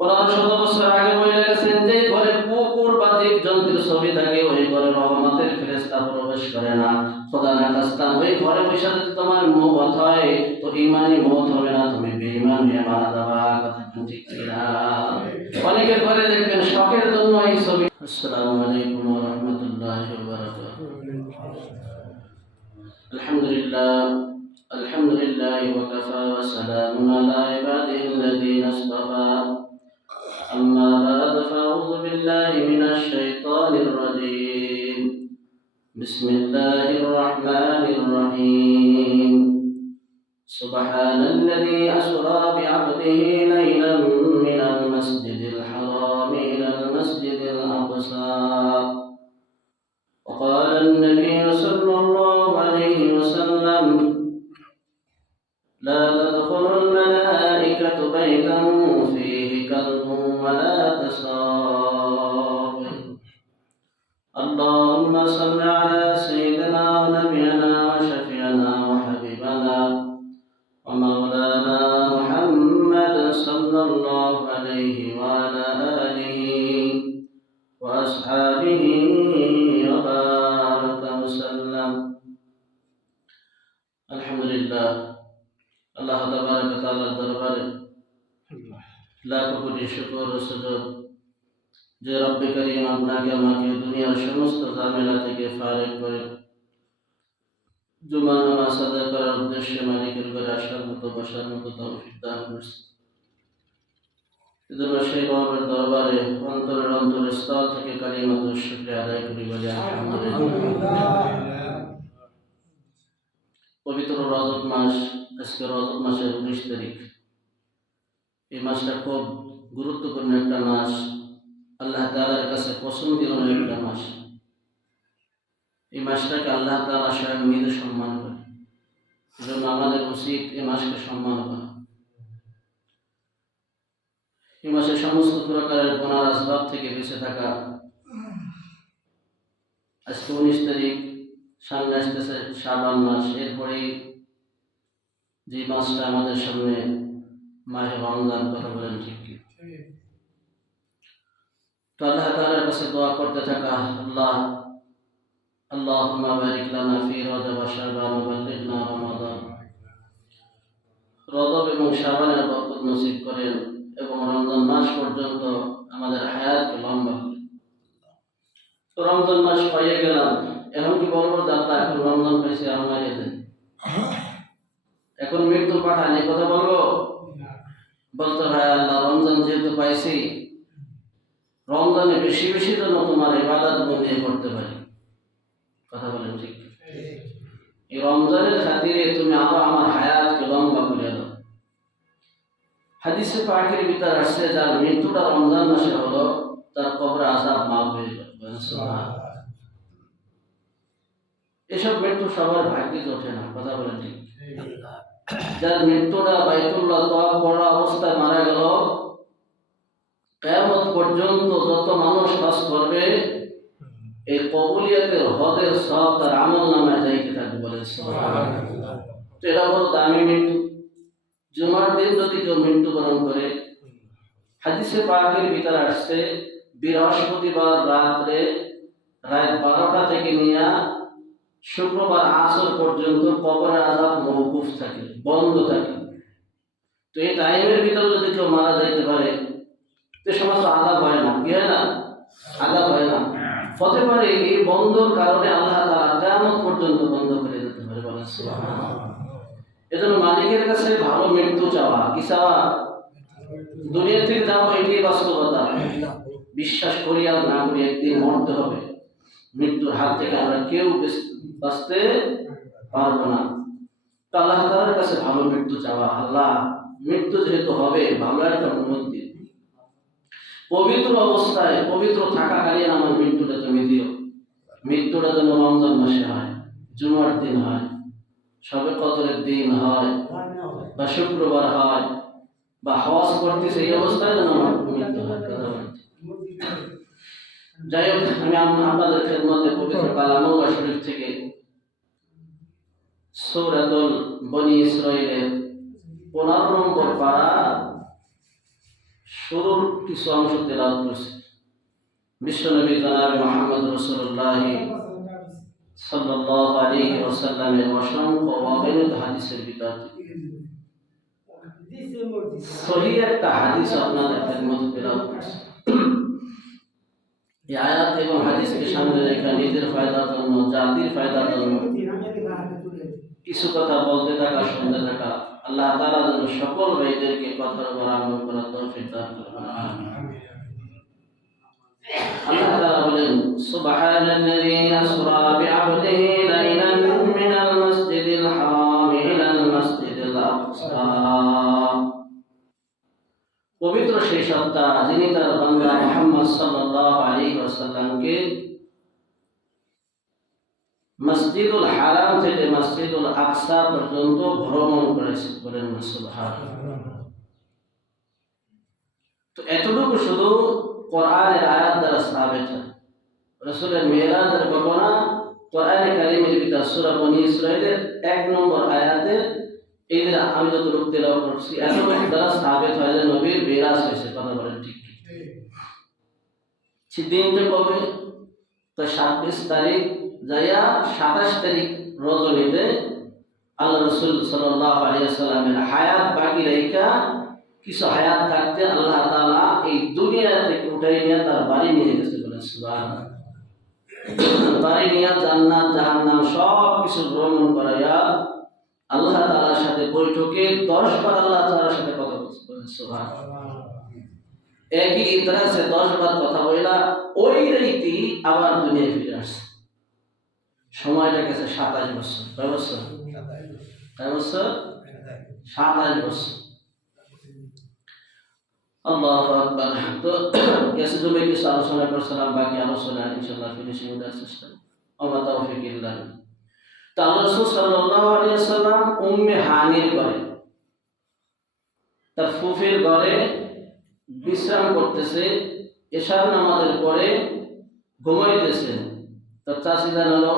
1500 বছর আগে বলে গেছেন যে ঘরে কুকুর বা জীবজন্তুর ছবি থাকে ওই ঘরে রহমতের ফেরেশতা প্রবেশ করে না। খোদা না খাস্তান ওই ঘরে বসে যদি তোমার মওত হয় তো ঈমানি মওত হবে না, তুমি বেঈমান হয়ে মারা যাবা। কথা ঠিক কিনা? অনেকের ঘরে দেখবেন শখের জন্য এই ছবি। আসসালামু আলাইকুম ওয়া রাহমাতুল্লাহি ওয়া বারাকাতুহু। আলহামদুলিল্লাহ ওয়া কাফা ওয়া সালামুন আলা ইবাদিহিল্লাযীনা ইসতাফা। أما بعد فأعوذ بالله من الشيطان الرجيم. بسم الله الرحمن الرحيم. سبحان الذي أسرى بعبده ليلا من المسجد الحرام إلى المسجد الأقصى. وقال النبي صلى الله عليه وسلم: لا تدخل الملائكة بيتا فيه كلب ولا تساب. اللهم صل على سيدنا ونبينا وشفيعنا وحبيبنا ومولانا محمد صلى الله عليه وعلى آله وأصحابه وبارك وسلم. الحمد لله. আল্লাহ তাবারক ওয়া তাআলার দরবারে লাখো কোটি শুকর ও সুজুদ যে রব্বে করিম আপনাকে আমাকে দুনিয়ার সমস্ত ঝামেলা থেকে ফারেক করে জুমা নামাজ আদায় করার উদ্দেশ্যে মালিকের ঘরে আসার মতো বসার মতো তৌফিক দান করেছে। এজন্য সেই রবের দরবারে অন্তরের স্থল থেকে কালিমাতুশ শুকরিয়া আদায় করি বলে আলহামদুলিল্লাহ। পবিত্র রজব মাস, আজকে রজব মাসের 19 তারিখ। এই মাসটা খুব গুরুত্বপূর্ণ একটা মাস, আল্লাহ তাআলার কাছে পছন্দনীয় একটা মাস। এই মাসটাকে আল্লাহ তাআলা স্বয়ং নিজে সম্মান করে, এজন্য আমাদের উচিত এই মাসকে সম্মান করা। এই মাসে সমস্ত প্রকারের গুনার আসবাব থেকে বেঁচে থাকা। আজকে 19 তারিখ, সামনে আসতেছে শাবান মাস, এরপরেই যে মাসটা আমাদের সামনে মাহে রমজান। কথা বলেন ঠিক কি? তো আল্লাহ তাআলার কাছে দোয়া করতে থাকা, আল্লাহুম্মা বারিক লানা ফি রজব ওয়া শাবান ওয়া বাল্লিগনা রমাদান। রজব এবং শাবানের বরকত নসিব করেন এবং রমজান মাস পর্যন্ত আমাদের হায়াতকে লম্বা করেন। তো রমজান মাস পাইয়ে গেলাম, এখন কি বলবো যে আল্লাহ এখন রমজান পাইছে আর মারিয়ে দেন, এখন মৃত্যু পাঠান, এই কথা বলবো? বলতে ভাই আল্লাহ রমজান যেহেতু পাইছি, রমজানে বেশি বেশি যেন তোমার ইবাদত বন্দি করতে পারি। কথা বলেন ঠিক? এই রমজানের খাতিরে তুমি আরো আমার হায়াতকে লম্বা করে দাও। হাদিসে পাকের ভিতর আসছে যার মৃত্যুটা রমজান মাসে হলো তার কবরে আযাব মাফ হয়ে যাবে। সুবহানাল্লাহ। এসব মৃত্যু সবার ভাগ্যে জোটে না। কথা বলেন ঠিক? যার মৃত্যুটা বাইতুল্লাহ তওয়াফ করা অবস্থায় মারা গেল, কিয়ামত পর্যন্ত যত মানুষ বাস করবে এই কবুলিয়াতের হদের সব তার আমলনামায় যাইতে থাকবে। বলেন সুবহানাল্লাহ। তো এটা বড় দামি মৃত্যু। জুমার দিন যদি কেউ মৃত্যুবরণ করে, হাদিসে পাকের ভিতরে আসছে বৃহস্পতিবার রাত্রে রাত 12টা থেকে নিয়ে শুক্রবার আসর পর্যন্ত কবরের আযাব মওকুফ থাকে, বন্ধ থাকে। তো এই টাইমের ভিতরে যদি কেউ মারা যাইতে পারে তো সমস্ত আযাব হয় না। কি হয় না? আযাব হয় না। হতে পারে এই বন্ধর কারণে আল্লাহ তাআলা কিয়ামত পর্যন্ত বন্ধ করে দিতে পারে। বলেন সুবহানাল্লাহ। এজন্য মালিকের কাছে ভালো মৃত্যু চাওয়া। কি চাওয়া? দুনিয়া থেকে যাবো এটাই বাস্তবতা। বিশ্বাস করি আর না করি একদিন মরতে হবে। মৃত্যুর হাত থেকে আমরা কেউ বাঁচতে পারবো না। তো আল্লাহ তাআলার কাছে ভালো মৃত্যু চাওয়া। আল্লাহ মৃত্যু যেহেতু হবে, ভালো একটা মত দিন, পবিত্র অবস্থায় পবিত্র থাকাকালীন আমার মৃত্যুটা তুমি দিও। মৃত্যুটা যেন রমজান মাসে হয়, জুমার দিন হয়, শবে কদরের দিন হয়, বা শুক্রবার হয়, বা হজ করতেছে এই অবস্থায় যেন আমার মৃত্যু হয়। যাই হোক, আমি আপনাদের খেদমতে পবিত্র কালামুল্লাহ শরীফ থেকে সূরাতুল বনী ইসরাঈলের 15 নম্বর পারা শুরুর কিছু অংশ তেলাওয়াত করছি। বিশ্বনবী জনাবে মুহাম্মদ রাসূলুল্লাহ সাল্লাল্লাহু আলাইহি ওয়াসাল্লামের অসংখ্য অগণিত হাদিসের ভিতর সহিহ একটা হাদিস আপনাদের খেদমতে তেলাওয়াত করছি। এই আয়াত এবং হাদিসকে সামনে রেখে নিজের ফায়দার জন্য, জাতির ফায়দার জন্য কিছু কথা বলতে থাকা, শুনতে থাকা, আল্লাহ তাআলা যেন সকল ভাইদেরকে কথার উপর আমল করার তৌফিক দান করেন। আল্লাহ তাআলা বলেন, সুবহানাল্লাযী আসরা বিআবদিহি লাইলান মিনাল মাসজিদিল হারাম ইলাল মাসজিদিল আকসা। পবিত্র সেই সত্তা যিনি তার বান্দা মুহাম্মদ সাল্লাল্লাহু আলাইহি ওয়াসাল্লামকে মসজিদুল হারাম থেকে মসজিদুল আকসা পর্যন্ত ভ্রমণ করেছেন। বলেন সুবহানাল্লাহ। তো এতটুকু শুধু কোরআনের আয়াত দ্বারা সাবিত হয়। রাসূলের মিরাজের বর্ণনা কোরআনে কারীমের ভিতর সূরা বনী ইসরাঈলের 1 নম্বর আয়াতে এই যে আমি যতটুকু তেলাওয়াত করছি এতটুকু দ্বারা সাবিত হয় যে নবীর মিরাজ হয়েছে। কথা বলেন ঠিক কি? দিনটা কবে? তো 26 তারিখ যাইয়া 27 তারিখ রজনীতে আল্লাহ রাসূল সাল্লাল্লাহু আলাইহি ওয়াসাল্লামের হায়াত বাকি রেখা কিছু হায়াত থাকতে আল্লাহ তাআলা এই দুনিয়া থেকে উঠাই নিয়ে তার বাড়ি নিয়ে গেছে। বলেন সুবহানাল্লাহ। বাড়ি নিয়ে জান্নাত জাহান্নাম সব কিছু ভ্রমণ করাইয়া আল্লাহ তাআলার সাথে বৈঠকে 10 বার আল্লাহ তাআলার সাথে কথা বলছে। বলেন সুবহানাল্লাহ। একই ইদ্রাসে 10 বার কথা বলা ওই রীতি আবার দুনিয়ায় ফিরে আসছে। সময়টা গেছে 27 বছর। কয় বছর? 27 বছর। আল্লাহু আকবার। তো কিছু জমি কিছু আলোচনা করছিলাম, বাকি আলোচনা ইনশাআল্লাহ ফিনিশিং দেওয়ার চেষ্টা। আমার তৌফিক ইল্লাহ। তো আল্লাহ রাসূল সাল্লাল্লাহু আলাইহি ওয়াসাল্লাম উম্মে হানির ঘরে, তার ফুফির ঘরে বিশ্রাম করতেছে। এশার নামাজের পরে ঘুমাইতেছেন। তার চাচিদান হলো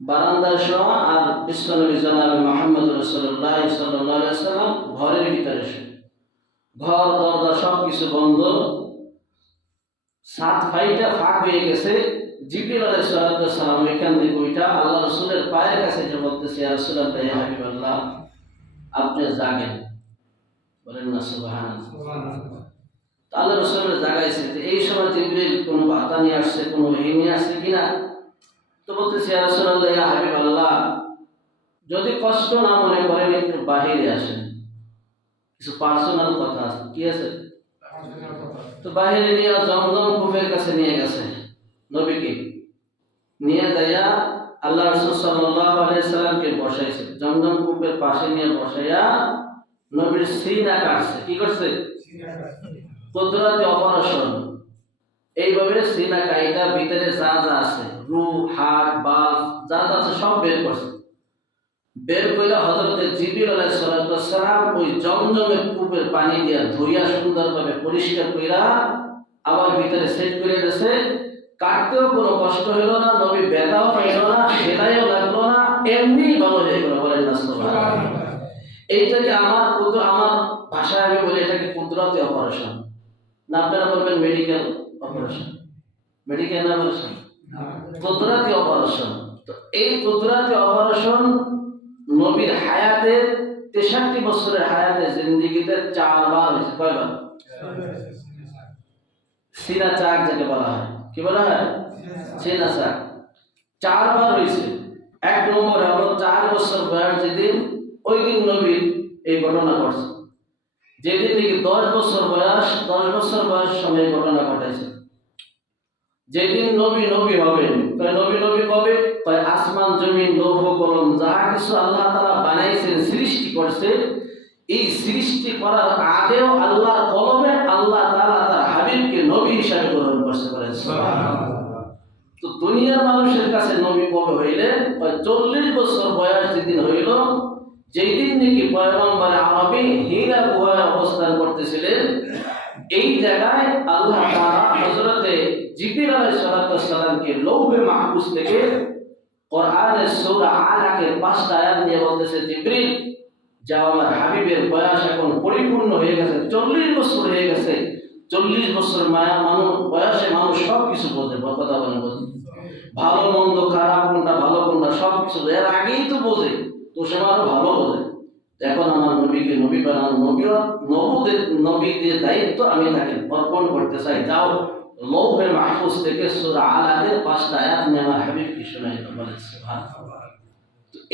বারান্দায় শোয়া, আর বিশ্বনবী জনাবে মুহাম্মদ রাসূলুল্লাহ সাল্লাল্লাহু আলাইহি ওয়াসাল্লাম ঘরের ভিতরে শোয়া। ঘর দরজা সব কিছু বন্ধ, সাত ফাইটা ফাঁক হয়ে গেছে। জিবরিল আলাইহিস সালাম এখান থেকে ওইটা আল্লাহ রাসূলের পায়ের কাছে যে বলতেছে, ইয়া রাসূলুল্লাহ ইয়া হাবিবাল্লাহ আপনি জাগেন। বলেন না সুবহানাল্লাহ। আল্লাহ রাসূলের জাগাইছে। এই সময় জিবরিল কোন বার্তা নিয়ে আসছে, কোন ওহী নিয়ে আসছে কিনা? তো বলতেছে, ইয়া রাসূলুল্লাহ ইয়া হাবিবাল্লাহ যদি কষ্ট না মনে করেন একটু বাহিরে আসেন, কিছু পার্সোনাল কথা আছে। কি আছে? তো বাহিরে নিয়ে জমজম কূপের কাছে নিয়ে গেছে। নবীকে নিয়ে যাইয়া আল্লাহ রাসূল সাল্লাল্লাহু আলাইহি সাল্লামকে বসাইছে। জমজম কূপের পাশে নিয়ে বসাইয়া নবীর সিনা কাটছে। কি করছে? কুদরতি অপারেশন। এইভাবে সিনা কাইটা ভিতরে যা যা আছে, রূহ, হাড়, বাল্ব যা যা আছে সব বের করছে। বের কইরা হযরতে জিবরিল আলাইহিস সালাম ওই জমজমের কূপের পানি দিয়া ধুইয়া সুন্দরভাবে পরিষ্কার কইরা আবার ভিতরে সেট করে দিয়েছে। কাটতেও কোনো কষ্ট হলো না, নবী ব্যথাও পাইল না, সেলাইও লাগলো না, এমনি ভালো হয়ে গেল। বলেন না সুবহানাল্লাহ। এইটাকে আমার ভাষায় আমি বলি এটাকে কুদরতি অপারেশন। না আপনারা বলবেন মেডিকেল অপারেশন। মেডিকেল অপারেশন, কুদরতি অপারেশন। তো এই কুদরতি অপারেশন নবীর হায়াতে 63 বছরের হায়াতে জিন্দেগিতে 4 বার হয়েছে। কয়বার? সিনা চাক যাকে বলা হয়। কি বলা হয়? সিনা চাক 4 বার হয়েছে। 1 নম্বরে হলো 4 বছর বয়স যেদিন, ওই দিন নবীর এই ঘটনা ঘটছে। যেদিন থেকে 10 বছর বয়স সময় ঘটনা ঘটেছে। যেদিন নবী হবেন, নবী কবে? আসমান জমিন লৌহ কলম যা কিছু আল্লাহ তাআলা বানাইছেন, সৃষ্টি করছে, এই সৃষ্টি করার আগেও আল্লাহ কলমে আল্লাহ তাআলা তার হাবিবকে নবী হিসাবে গ্রহণ করছে। বলেন সুবহানাল্লাহ। তো দুনিয়ার মানুষের কাছে নবী কবে হইলেন? 40 বছর বয়স যেদিন হইল, যেই দিন নাকি পয়গম্বর আরবি হীরা গুহায় অবস্থান করতেছিলেন, এই জায়গায় আল্লাহ তাআলা হযরতে জিবরিল আলাইহিস সালামকে লৌহে মাহফুজ থেকে কোরআনের সূরা আলাকের 5টা আয়াত নিয়ে বলতেছে, জিবরিল যা আমার হাবিবের বয়স এখন পরিপূর্ণ হয়ে গেছে, 40 বছর হয়ে গেছে। 40 বছর মায়া মানুষ বয়সে মানুষ সবকিছু বোঝে, কথা বলে বোঝে, ভালো মন্দ খারাপ কোনটা ভালো কোনটা সবকিছু এর আগেই তো বোঝে, তো সে আরো ভালো বোঝে। এখন আমার নবীকে নবী বানানো, নবীদের দায়িত্ব আমি তাকে অর্পণ করতে চাই। যাও লৌহে মাহফুজ থেকে সূরা আলাদের 5টা আয়াত আমি আমার হাবিবকে শোনাই বলে সুবহানাল্লাহ।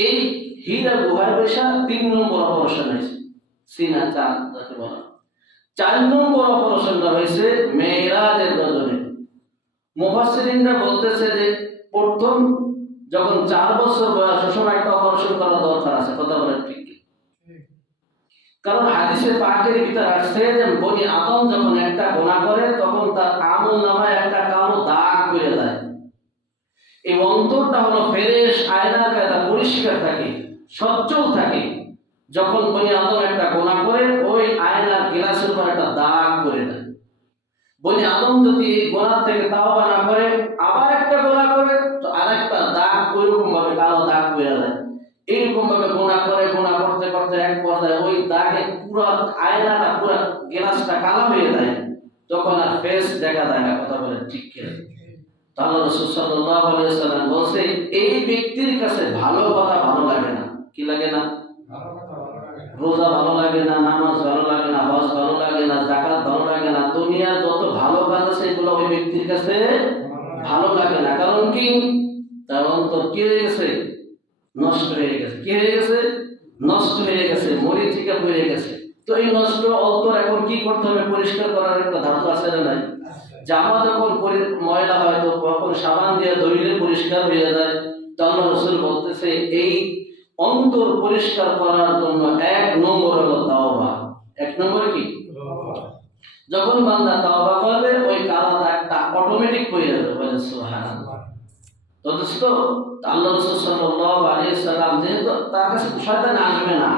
এই হীরা গুহার বৈশা 3 নম্বর অপারেশন হয়েছে, সিনা চাঁদ যাকে বলা। 4 নম্বর অপারেশনটা হয়েছে মেরাজের রজনী। মুফাসসিরিনরা বলতেছে যে প্রথম যখন 4 বছর বয়স সময় একটা অপারেশন করা দরকার আছে, কথা বলেন ঠিক? কারণ হাদিসে পাকের ভিতরে আসছে যে বনি আদম যখন একটা গুনাহ করে তখন তার আমল নামায় একটা কালো দাগ পড়ে যায়। এই অন্তরটা হলো ফ্রেশ আয়না কায়দা পরিষ্কার থাকে, সচ্ছল থাকে। যখন বনি আদম একটা গুনাহ করে ওই আয়নার গ্লাসের উপর একটা দাগ পড়ে যায়। বনি আদম যদি এই গুনাহ থেকে তাওবা না করে আবার একটা গুনাহ করে তো আরেকটা দাগ ওইরকম ভাবে কালো দাগ পড়ে যায়। এইরকম ভাবে গুনাহ করতে করতে এক পর্যায়ে ওই দাগে পুরো আয়নাটা পুরো গ্লাসটা কালো হয়ে যায়, তখন আর ফেস দেখা যায় না, কথা বলে ঠিক কিনা? তাহলে রাসূল সাল্লাল্লাহু আলাইহি ওয়াসাল্লাম বলছে এই ব্যক্তির কাছে ভালো কথা ভালো লাগে না। কি লাগে না? রোজা ভালো লাগে না, নামাজ ভালো লাগে না, হজ ভালো লাগে না, যাকাত ভালো লাগে না, দুনিয়ার যত ভালো কাজ আছে এগুলো ওই ব্যক্তির কাছে ভালো লাগে না। কারণ কি? তার অন্তর কি হয়ে গেছে? নষ্ট হয়ে গেছে। কি হয়ে গেছে? নষ্ট হয়ে গেছে, মরিচিকা পড়ে গেছে। তো এই নষ্ট অন্তর এখন কি করতে হবে? পরিষ্কার করার একটা ধাতু আছে না নাই? জামা যখন ময়লা হয় তো তখন সাবান দিয়ে ধুইলে পরিষ্কার হয়ে যায়। তো আল্লাহ রাসূল বলতেছে এই অন্তর পরিষ্কার করার জন্য 1 নম্বর হলো তাওবা। 1 নম্বর কি? যখন বান্দা তাওবা করবে ওই কালো দাগটা অটোমেটিক হয়ে যাবে, বলেন সুবহানাল্লাহ। তো দোস্ত আল্লাহ রাসূল সাল্লাল্লাহু আলাইহি সাল্লাম যেহেতু তার কাছে শয়তান আসবে না,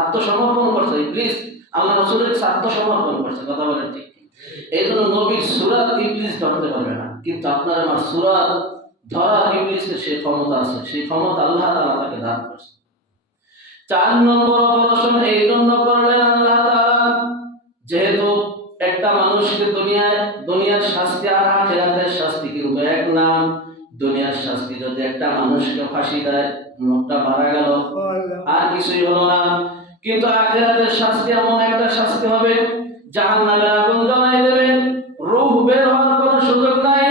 আত্মসমর্পণ করছে, ইবলিস আল্লাহ রাসূলের কাছে আত্মসমর্পণ করছে, কথা বলেন ঠিক? এইজন্য নবীর সূরাত ইবলিস ধরতে পারবে না, কিন্তু আপনার আমার সূরাত ধরা ইবলিসের সেই ক্ষমতা আছে, সেই ক্ষমতা আল্লাহ তাআলা তাকে দান করেছে। 4 নম্বর অপারেশন এই জন্য করলেন আল্লাহ তাআলা, যেহেতু একটা মানুষকে দুনিয়ার শাস্তি আর আখিরাতের শাস্তি কিন্তু এক নাম। দুনিয়ার শাস্তি যদি একটা মানুষকে ফাঁসি দেয়, মুখটা মারা গেল, আর কিছুই হলো না। কিন্তু আখিরাতের শাস্তি এমন একটা শাস্তি হবে জাহান্নামের আগুন জ্বালাই দেবে, রূহ বের হওয়ার কোনো সুযোগ নাই,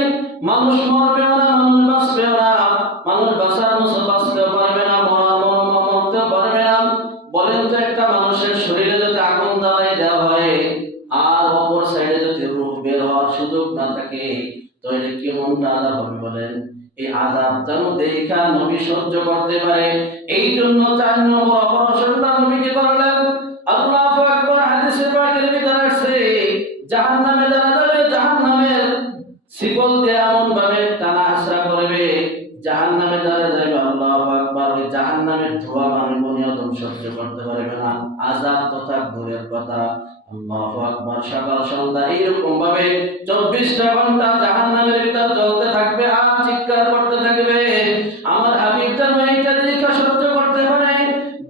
মানুষ মরবেও না, মানুষ বাঁচবেও না, মানুষ বাঁচতেও পারবে না, মরতেও পারবে না। বলেন তো একটা মানুষের শরীরে যদি আগুন জ্বালাই দেওয়া হয় আর অপর সাইডে যদি রূহ বের হওয়ার সুযোগ না থাকে তো এটা কেমনটা আযাব হবে বলেন? এই আযাব যেন দেখা নবী সহ্য করতে পারে, এই জন্য 4 নম্বর অপারেশনটা নবীকে করলেন। আল্লাহু আকবার। হাদিসে পাকের ভিতরে আছে জাহান্নামে যারা যাবে জাহান্নামের শিকল দিয়ে এমন ভাবে টানা আশ্রা করবে, জাহান্নামে যারা যাবে আল্লাহু আকবার ওই জাহান্নামের ধোঁয়া মানে বনি আদম সহ্য করতে পারবে না, আযাব তথা দূরের কথা। আল্লাহু আকবার। সকাল সন্ধ্যা এইরকম ভাবে 24টা ঘন্টা জাহান্নামের ভিতর জ্বলতে থাকবে আর চিৎকার করতে থাকবে। আমার হাবিব যেন এইটা দেখা সহ্য করতে পারে।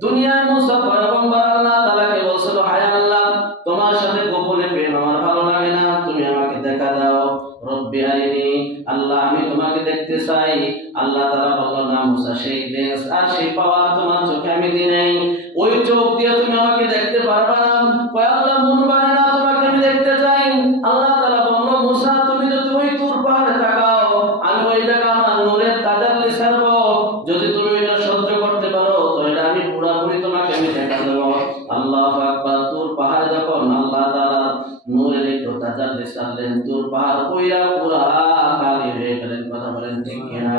দুনিয়ার মুসা পয়গম্বর আল্লাহ তাআলাকে বলছিল, হায় আল্লাহ তোমার সাথে গোপনে প্রেম আমার ভালো লাগে না, তুমি আমাকে দেখা দাও, রব্বি আরিনি, আল্লাহ আমি তোমাকে দেখতে চাই। আল্লাহ তাআলা বললেন, না মুসা সেই লেন্স আর সেই পাওয়ার তোমার চোখে আমি দিই নাই, ওই চোখ দিয়ে তুমি আমাকে দেখতে পারবা না। কয় আল্লাহ মন মানে না তোমাকে আমি দেখতে চাই। আল্লাহ তাআলা বলল, মুসা তুমি যদি ওই তুর পাহাড়ে তাকাও আমি ওই জায়গা আমার নূরের তাজাল্লি ছাড়ব, যদি তুমি এটা সহ্য করতে পারো তো এটা আমি পুরোপুরি তোমাকে আমি দেখা দেব। আল্লাহু আকবার। তুর পাহাড়ে যখন আল্লাহ তাআলা নূরের একটু তাজাল্লি ছাড়লেন, তুর পাহাড় কইরা পুরা কালি হয়ে গেলেন, কথা বলেন ঠিক কিনা?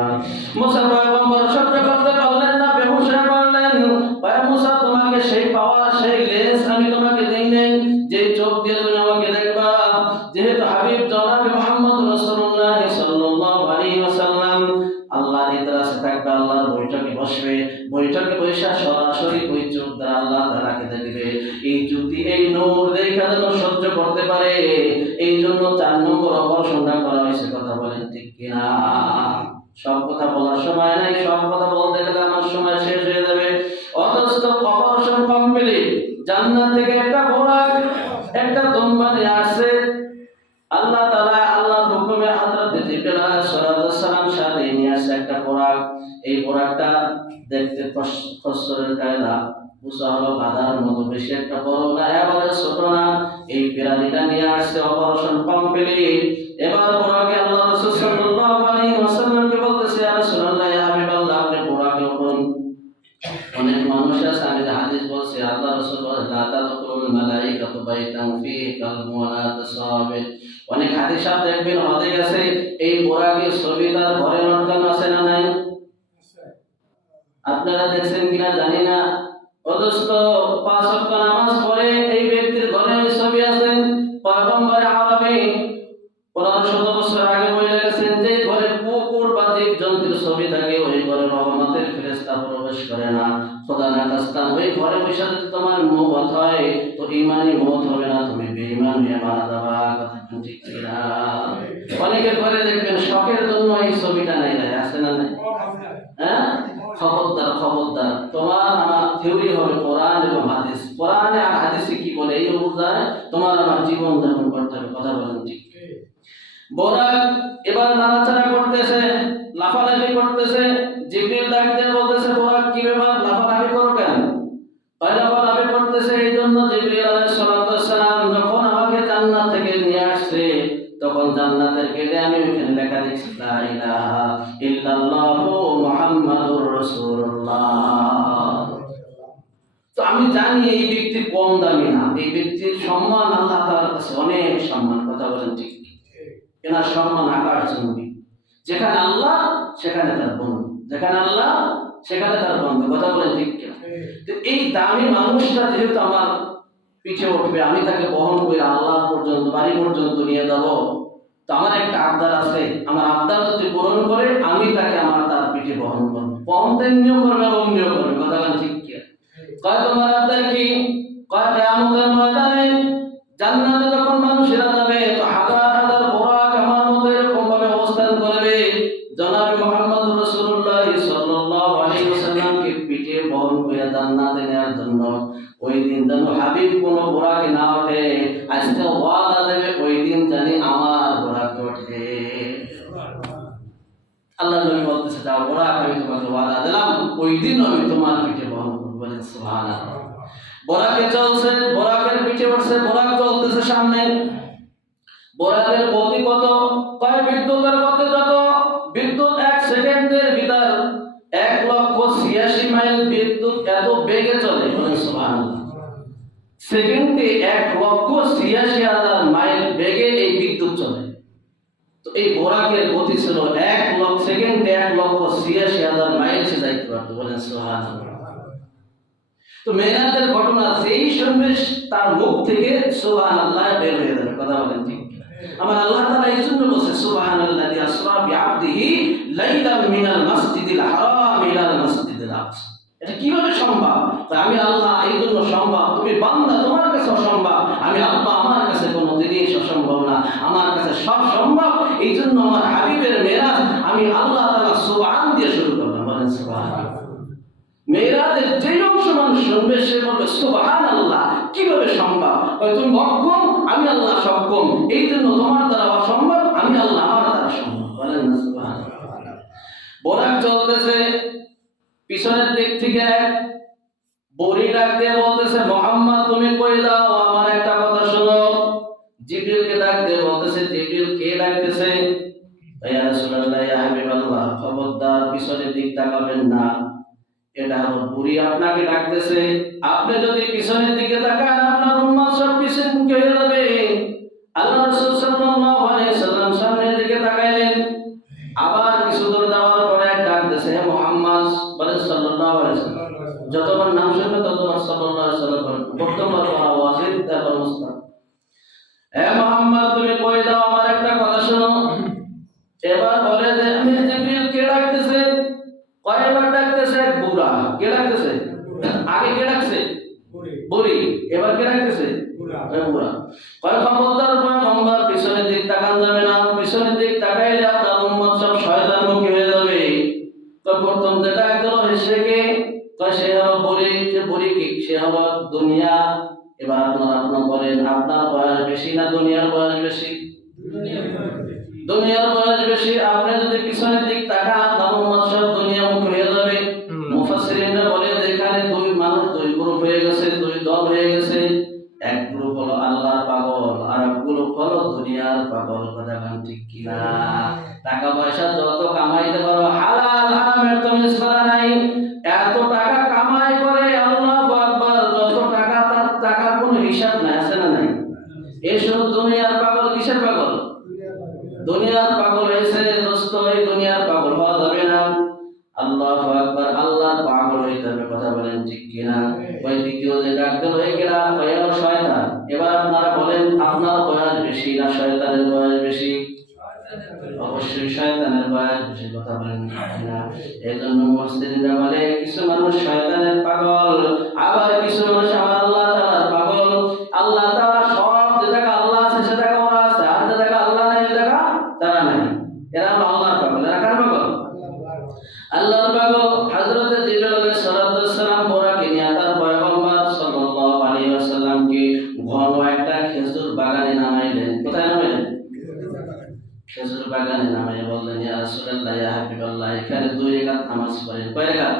মুসা পয়গম্বর সহ্য করতে পারলেন না, বেহুশ হয়ে পড়লেন। কয় মুসা তোমাকে সেই পাওয়ার সেই লেন্স আমি তোমাকে দেই নাই যে চোখ দিয়ে তুমি আমাকে দেখবা। যেহেতু হাবিব জনাব মুহাম্মদ রাসূলুল্লাহ সাল্লাল্লাহু আলাইহি ওয়াসাল্লাম আল্লাহর ইতরাসে থাকবে, আল্লাহর বৈঠকে বসবে, বৈঠকে বসে সরাসরি ওই চোখ দ্বারা আল্লাহ তাআলাকে দেখবে। এই জ্যোতি এই নূর দেখা যেন সহ্য করতে পারে, এই জন্য 4 নম্বর অপারেশনটা করা হয়েছে, কথা বলেন ঠিক কিনা? সব কথা বলার সময় নাই, সব কথা বলতে গেলে আমার সময় শেষ হয়ে যাবে। অথচ অপারেশন কমপ্লিট, জান্নাত থেকে একটা বোরাক একটা দুম্বা নিয়ে আসছে। আল্লাহ তাআলা আল্লাহর হুকুমে হযরত জিবরিল আলাইহিস সালাম সাথে নিয়ে আসছে একটা বোরাক। এই বোরাকটা দেখতে খচ্চরের কায়দা, উঁচা হলো গাধার মতো, বেশি একটা বড় না, এবারে ছোট না। এই প্রাণীটা নিয়ে আসছে, অপারেশন কমপ্লিট। এবার বোরাকে আল্লাহ রাসূল সাল্লাল্লাহু আলাইহি ওয়াসাল্লামকে বলতেছে, ইয়া রাসূলুল্লাহ, ইয়া হাবিবাল্লাহ, আপনি বোরাকে উঠুন। অনেক মানুষ আছে, আমি যে হাদিস বলছি, আল্লাহ রাসূল বলেন, লা তাদখুলুল মালাইকাতু বাইতান ফীহি কালবুন ওয়া লা তাসাবির। অনেক হাদিস সব দেখবেন হতে গেছে, এই বোরাকের ছবি তার ঘরে লটকানো আছে না নাই? আপনারা দেখছেন কিনা জানি না। অথচ 5 ওয়াক্ত নামাজ পড়ে এই ব্যক্তির ঘরে ছবি আছে। পয়গম্বর আরবি 1500 বছর আগে বলে গেছেন যে ঘরে কুকুর বা জীবজন্তুর ছবি থাকে, ওই ঘরে রহমতের ফেরেশতা প্রবেশ করে না। খোদা না খাস্তান ওই ঘরে বসে যদি তোমার মওত হয়, তো ঈমানি মওত হবে না, তুমি বেঈমান হয়ে মারা যাবা। কথা ঠিক কিনা? অনেকের ঘরে দেখবেন শখের জন্য এই ছবিটা নাই, আছে না নাই? হ্যাঁ, খবরদার খবরদার, তোমার আমার থিওরি হবে কোরআন এবং হাদিস। কোরআনে আর হাদিসে কি বলে এই অনুযায়ী তোমার আমার জীবন যাপন করতে হবে। কথা বলেন ঠিক? বোরাক এবার নাড়াচাড়া করতেছে, লাফালাফি করতেছে। জিবরিল ডাক দিয়ে বলতেছে, বোরাক কি ব্যাপার, লাফালাফি করো কেন? লাফালাফি করতেছে এই জন্য, জিবরিল আলাইহিস সালাম যখন আমাকে জান্নাত থেকে নিয়ে আসছে, তখন জান্নাতের গেটে আমি ওখানে লেখা দেখছি, লা ইলাহা ইল্লাল্লাহু মুহাম্মাদুর রাসূলুল্লাহ। তো আমি জানি এই ব্যক্তি কম দামি না, এই ব্যক্তির সম্মান আল্লাহ তাআলার কাছে অনেক সম্মান। কথা বলেন ঠিক? এনার সম্মান আকাশচুম্বী। যেখানে আল্লাহ সেখানে তার বন্ধু, যেখানে আল্লাহ সেখানে তার বন্ধু। কথা বলেন ঠিক কিনা? তো এই দামি মানুষটা যেহেতু আমার পিছে উঠবে, আমি তাকে বহন করে আল্লাহ পর্যন্ত, বাড়ি পর্যন্ত নিয়ে যাব। তো আমার একটা আবদার আছে, আমার আবদার যদি পূরণ করে আমি তাকে তার পিঠে বহন করবো। পন্থনীয় করবে এবং নিয়োগ করবে। কথা বলেন ঠিক কিনা? কয় তোমার আবদার কি? কয় কিয়ামতের ময়দানে জান্নাতে যখন মানুষেরা যাবে, তো হাজার হাজার বোরাক আমার মতো এরকম ভাবে অবস্থান করবে, জনাবে মুহাম্মদ রাসূলুল্লাহ সাল্লাল্লাহু আলাইহি ওয়াসাল্লামকে পিঠে বহন করে জান্নাতে নেওয়ার জন্য। ওই দিন যেন হাবিব কোনো বোরাকে না ওঠে, আজকে ওয়াদা দেবে, ওই দিন জানি আমার বোরাকে ওঠে। আল্লাহ নবী বলতেছে, যাও বোরাক, আমি তোমাকে ওয়াদা দিলাম, ওই দিন আমি তোমার পিঠে বহন করব। বলেন সুবহানাল্লাহ। বোরাকে চলছে, বোরাকের পিঠে উঠছে, বোরাক চলতেছে সামনে। বোরাকের গতি কত? কয় বিদ্যুতের গতি যত, বিদ্যুৎ 1 সেকেন্ডের ভিতর 1,86,000 মাইল বিদ্যুৎ এত বেগে চলে। বলেন সুবহানাল্লাহ। সেকেন্ডে 1,86,000 মাইল বেগে এই বিদ্যুৎ চলে। তো এই বোরাকের গতি ছিল 1 সেকেন্ডে 1,86,000 মাইল সে যাইতে পারতো। বলেন সুবহানাল্লাহ। তো মেরাজের ঘটনা যেই শুনবে তার মুখ থেকে সুবহানাল্লাহ বের হয়ে যাবে। কথা বলেন ঠিক? আমার আল্লাহ তাআলা এই জন্য বলেছে, সুবহানাল্লাযী আসরা বিআবদিহি লাইলাম মিনাল মাসজিদিল হারাম ইলাল মাসজিদিল আকসা। এটা কিভাবে সম্ভব? আমি আল্লাহ এই জন্য সম্ভব, তুমি বান্দা তোমার কাছে অসম্ভব, আমি আল্লাহ আমার কাছে কোনো জিনিস অসম্ভব না, আমার কাছে সব সম্ভব। এই জন্য আমার হাবিবের মেরাজ আমি আল্লাহ তাআলা সুবহান দিয়ে শুরু করলাম। বলেন সুবহানাল্লাহ। মেরাজের যে অংশ মানুষ শুনবে সে বলবে সুবহানাল্লাহ, কিভাবে সম্ভব? তুমি অক্ষম, আমি আল্লাহ সক্ষম, এই জন্য তোমার দ্বারা অসম্ভব, আমি আল্লাহ আমার দ্বারা সম্ভব। বলেন না সুবহানাল্লাহ। বোরাক চলতেছে, পিছনের দিক থেকে বড়ি ডাক দিয়ে বলতেছে, মুহাম্মদ তুমি কই যাও, আমার একটা কথা শোনো। জিবরিলকে ডাক দিয়ে বলতেছে, জিবরিল কে ডাকতেছে? ইয়া রাসূলুল্লাহ, ইয়া হাবিবাল্লাহ, খবরদার পিছনের দিক তাকাবেন না, এটা হলো বুড়ি আপনাকে ডাকতেছে। আপনি যদি পিছনের দিকে তাকান, আপনার উম্মত সব পিছন মুখে হয়ে যাবে। আল্লাহ রাসূল সাল্লাল্লাহু আলাইহি সাল্লাম সামনের দিকে তাকাইলেন। আবার কিছু দূর যাওয়ার পরে ডাকতেছে, হে মুহাম্মদ, বলেন সাল্লাল্লাহু আলাইহি সাল্লাম। যতবার নাম শুনবে ততবার সাল্লাল্লাহু আলাইহি সাল্লাম বলেন। বর্তমান করা ওয়াজিব তারপর মুস্তাহাব। হে মুহাম্মদ তুমি কই দাও, আমার একটা কথা শোনো। এবার বলে যে আমি জিবরিল কে ডাকতেছে? কয়বার ডাকতেছে? বুড়া। কে ডাকতেছে? আগে কে ডাকছে? বুড়ি। এবার কে ডাকতেছে? বুড়া। কয় খবরদার পয়গম্বর, পিছনের দিক তাকান যাবে না, পিছনের দিক তাকাইলে আপনার উম্মত সব শয়তানমুখী হয়ে যাবে। তো প্রথম যে ডাক দিল সে কে? কয় সে হলো বুড়ি। যে বুড়ি কি? সে বয়স বেশি? দুনিয়ার বয়স বেশি। আপনি যদি পিছনের দিক তাকান, নবম সাহেব দুনিয়ামুখী হয়ে যাবে। মুফাসসিরিনরা বলে যেখানে দুই মানুষ দুই গ্রুপ হয়ে গেছে, দুই দল হয়ে গেছে। এক গ্রুপ হলো আল্লাহর পাগল, আর এক গ্রুপ হলো দুনিয়ার পাগল। কথা ঠিক কিনা? টাকা পয়সা যত কামাইতে পারো, হালাল হারামের তো মিসফারা নাই। এত টাকা কামাই করে, আল্লাহু আকবার, যত টাকা তার টাকার কোনো হিসাব নাই, আছে না নাই? এসব দুনিয়ার পাগল। কিসের পাগল? দুনিয়ার পাগল হয়েছে। দোস্ত, এই দুনিয়ার পাগল হওয়া যাবে না। আল্লাহু আকবার, আল্লাহর পাগল হইতে হবে। কথা বলেন ঠিক কিনা? ওই দ্বিতীয় যে ডাক্তার হয়ে গেলা, ওইও শয়তান। এবার আপনারা বলেন, আপনার বয়স বেশি না শয়তানের বয়স বেশি? অবশ্যই শয়তানের বয়স বেশি। কথা বলেন ঠিক কিনা? এই জন্য মুফাসসিরিনরা বলে কিছু মানুষ শয়তানের পাগল, আবার কিছু মানুষ আমার আল্লাহ তাআলার পাগল। আল্লাহ তাআলা সব যে জায়গা আল্লাহ আছে সে জায়গা ওরা আছে, আর যে জায়গা আল্লাহ নাই সে জায়গা তারা নাই। এরা হলো আল্লাহর পাগল। এরা কার পাগল? আল্লাহর পাগল। হযরত জিবরাইল আলাইহিস সালাম বোরাকে নিয়ে তার পয়গম্বর সাল্লাল্লাহু আলাইহি ওয়াসাল্লামকে ঘন একটা খেজুর বাগানে নামাইলেন। কোথায় নামাইলেন? খেজুর বাগানে নামাই বললেন, ইয়া রাসূলুল্লাহ, ইয়া হাবিবাল্লাহ, এখানে 2 রাকাত নামাজ পড়েন। কয় রাকাত?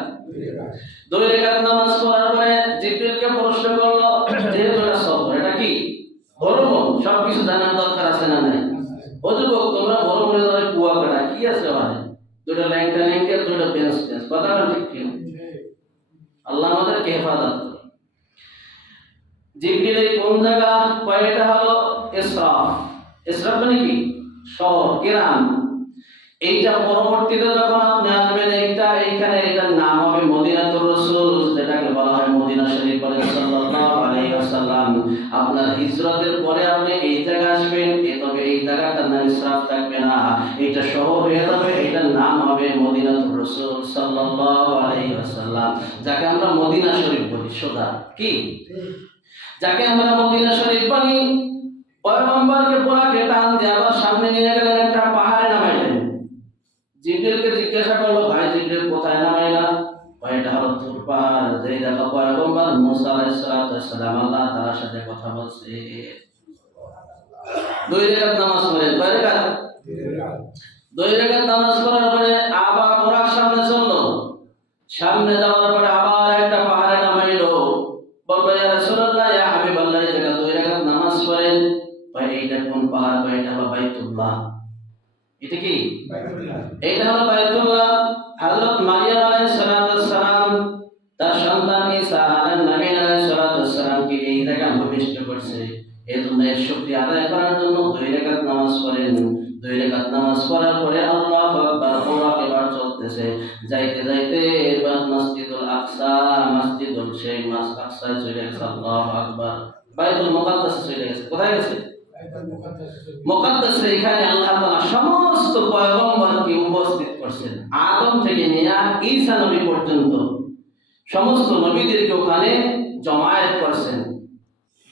2 রাকাত নামাজ পড়ার পরে জিবরিলকে প্রশ্ন করলো, যেহেতু এটা সফর, এটা কি ধর্ম, সবকিছু জানার দরকার আছে না নাই? ও যুবক, তোমরা বড় মনে ধরে কুয়াকাটা কি আছে ওখানে? 2টা ল্যাংটা ল্যাংটা, 2টা বেঞ্চ বেঞ্চ। কথা ঠিক কিনা? আল্লাহ আমাদেরকে হেফাজত করে। জিবরিল এই কোন জায়গা? কয়টা হলো ইসরাফ। ইসরাফ মানে কি? শহর, গ্রাম। এইটা পরবর্তীতে যখন আপনি আসবেন, এইখানে এটার নাম হবে মদিনাতুর রাসূল, যেটাকে বলা হয় মদিনা শরীফ। বলেন সাল্লাল্লাহু আলাইহি ওয়াসাল্লাম, আপনার হিজরতের পরে আপনি এই জায়গা আসবেন, তবে এই জায়গাটার নাম ইসরাফ থাকবে না, এটা শহর হয়ে যাবে, এটার নাম হবে মদিনাতুর রাসূল সাল্লাল্লাহু আলাইহি ওয়াসাল্লাম, যাকে আমরা মদিনা শরীফ বলি। সোজা কি? যাকে আমরা মদিনা শরীফ বলি। পয়গম্বরকে পোড়াকে টান দিয়ে আবার সামনে নিয়ে গেলেন, একটা পাহাড়ে নামাইলেন। জিবরিলকে জিজ্ঞাসা করলো, ভাই জিবরিল, কোথায় নামাইলা? এটা হলো তুর পাহাড়, যেই জায়গা পয়গম্বর মুসা আলাইহিস সালাম আল্লাহ তাআলার সাথে কথা বলছে। 2 রাকাত নামাজ পড়ে। কয় রাকাত? 2 রাকাত নামাজ পড়ার পরে আবার পোড়ার সামনে চললো। সামনে যাওয়ার পরে আবার একটা পাহাড়ে নামাইলো। বললো, ইয়া রাসূলুল্লাহ, ইয়া হাবিবাল্লাহ, এই জায়গা 2 রাকাত নামাজ পড়েন। এইটা কোন পাহাড়? এটা হলো বাইতুল্লাহ। এটা কি? এটা হলো বাইতুল্লাহ। হযরত মারিয়াম আলাইহিস সালাম তার সন্তান ঈসা আলাইহিস সালামকে এই জায়গা ভূমিষ্ঠ করছে। এজন্য এর শুকরিয়া আদায় করার জন্য 2 রাকাত নামাজ পড়েন। 2 রাকাত নামাজ পড়ার পরে আল্লাহু আকবার, ওরাক এবার চলতেছে। যাইতে যাইতে এবার মসজিদুল আকসা, মসজিদুল সেই আকসা চলে গেছে। আল্লাহু আকবার। বাইতুল মুকাদ্দাসে চলে গেছে। কোথায় গেছে? মুকাদ্দাসে। এখানে আল্লাহ তাআলা সমস্ত পয়গম্বরকে উপস্থিত করছেন। আদম থেকে নিয়ে ঈসা নবী পর্যন্ত সমস্ত নবীদেরকে ওখানে জমায়েত করছেন।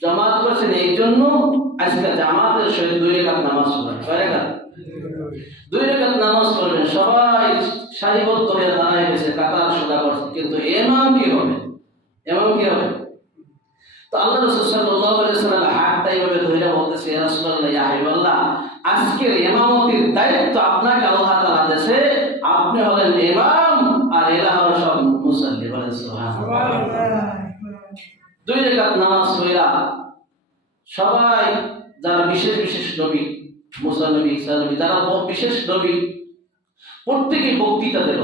জামাত করছেন এই জন্য আজকে জামাতের সহিত 2 রাকাত নামাজ পড়েন। কয় রাকাত? 2 রাকাত নামাজ পড়বেন। সবাই সারিবদ্ধ হয়ে দাঁড়ায় গেছে, কাতার সোজা করছে। কিন্তু ইমাম কি হবে? ইমাম কি হবে? তো আল্লাহ রাসূল সাল্লাল্লাহু আলাইহি ওয়াসাল্লাম হাতটা এইভাবে ধরে বলতেছে, ইয়া রাসূলুল্লাহ, ইয়া হাবিবাল্লাহ, আজকের ইমামতির দায়িত্ব আপনাকে আল্লাহ তাআলা দিয়েছে। আপনি হলেন ইমাম, আর এরা হলো সব মুসাল্লি। বলেন সুবহানাল্লাহ। 2 রাকাত নামাজ পড়া সবাই যারা বিশেষ বিশেষ নবী, মুসা নবী, ঈসা নবী, যারা বিশেষ নবী, প্রত্যেকে বক্তৃতা দিল।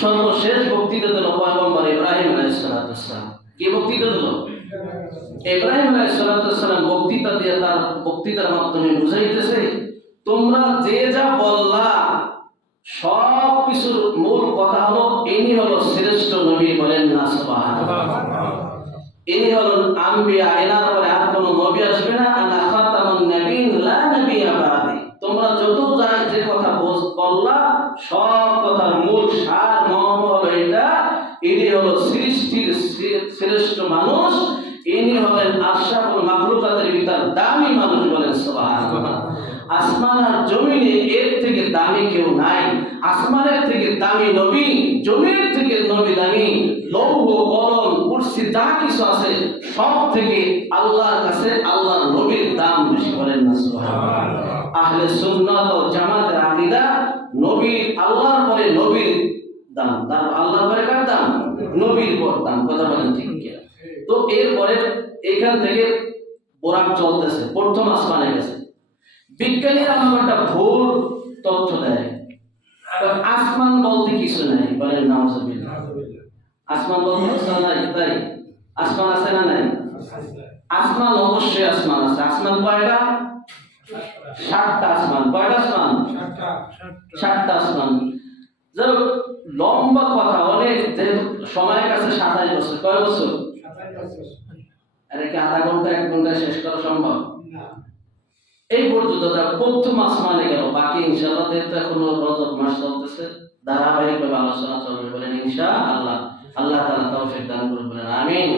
সর্বশেষ বক্তৃতা দিল পয়গম্বর ইব্রাহিম আলাইহিস সালাম। কি বক্তৃতা দিল? ইব্রাহিম আলাইহিস সালাম বক্তৃতা দিয়ে তার বক্তৃতার মাধ্যমে বুঝাইতেছে, তোমরা যে যা বললা সব কিছুর মূল কথা হলো ইনি হলো শ্রেষ্ঠ নবী। বলেন না সুবহানাল্লাহ। ইনি হলেন আম্বিয়া, এনার পরে আর কোনো নবী আসবে না। আনা খাতামুন নবিয়্যিন লা নবিয়্যা বাদি। তোমরা যত যে কথা বললা সব কথার মূল সার মর্ম হলো এটা, ইনি হলো সৃষ্টির শ্রেষ্ঠ মানুষ, ইনি হলেন আশরাফুল মাখলুকাতের ভিতর দামি মানুষ। মানুষ বলেন সুবহানাল্লাহ। আসমান আর জমিনে এর থেকে দামি কেউ নাই। আসমানের থেকে দামি নবী, জমিনের থেকে নবী দামি। লৌহ কলম কুরসি যা কিছু আছে সব থেকে আল্লাহর কাছে আল্লাহর নবীর দাম বেশি, বলেন না সুবহানাল্লাহ। আহলে সুন্নাত ও জামাতের আকীদা নবী আল্লাহর পরে নবীর দাম, তার আল্লাহর পরে কার দাম? নবীর পর দাম। কথা বলেন ঠিক কি? তো এরপরে এখান থেকে বোরাক চলতেছে, প্রথম আসমানে গেছে। বিজ্ঞানীরা আমাকে একটা ভুল তথ্য দেয়, আসমান বলতে কিছু নাই, বলেন নাউজুবিল্লাহ। আসমান বলতে কিছু নাই, তাই আসমান আছে না নাই? আসমান অবশ্যই আসমান আছে। আসমান কয়টা? 7টা আসমান। কয়টা আসমান? 7টা আসমান। যাই হোক, লম্বা কথা অনেক, যেহেতু সময় কাছে 27 বছর। কয় বছর? আরে কি আধা ঘন্টা 1 ঘন্টা শেষ করা সম্ভব? এই পর্যন্ত তারা প্রথম আসমানে গেল। বাকি ইনশাআল্লাহ যেহেতু এখনো রজব মাস চলতেছে, ধারাবাহিকভাবে আলোচনা চলবে, বলেন ইনশাআল্লাহ। আল্লাহ তাআলা তৌফিক দান করুন, বলেন আমিন।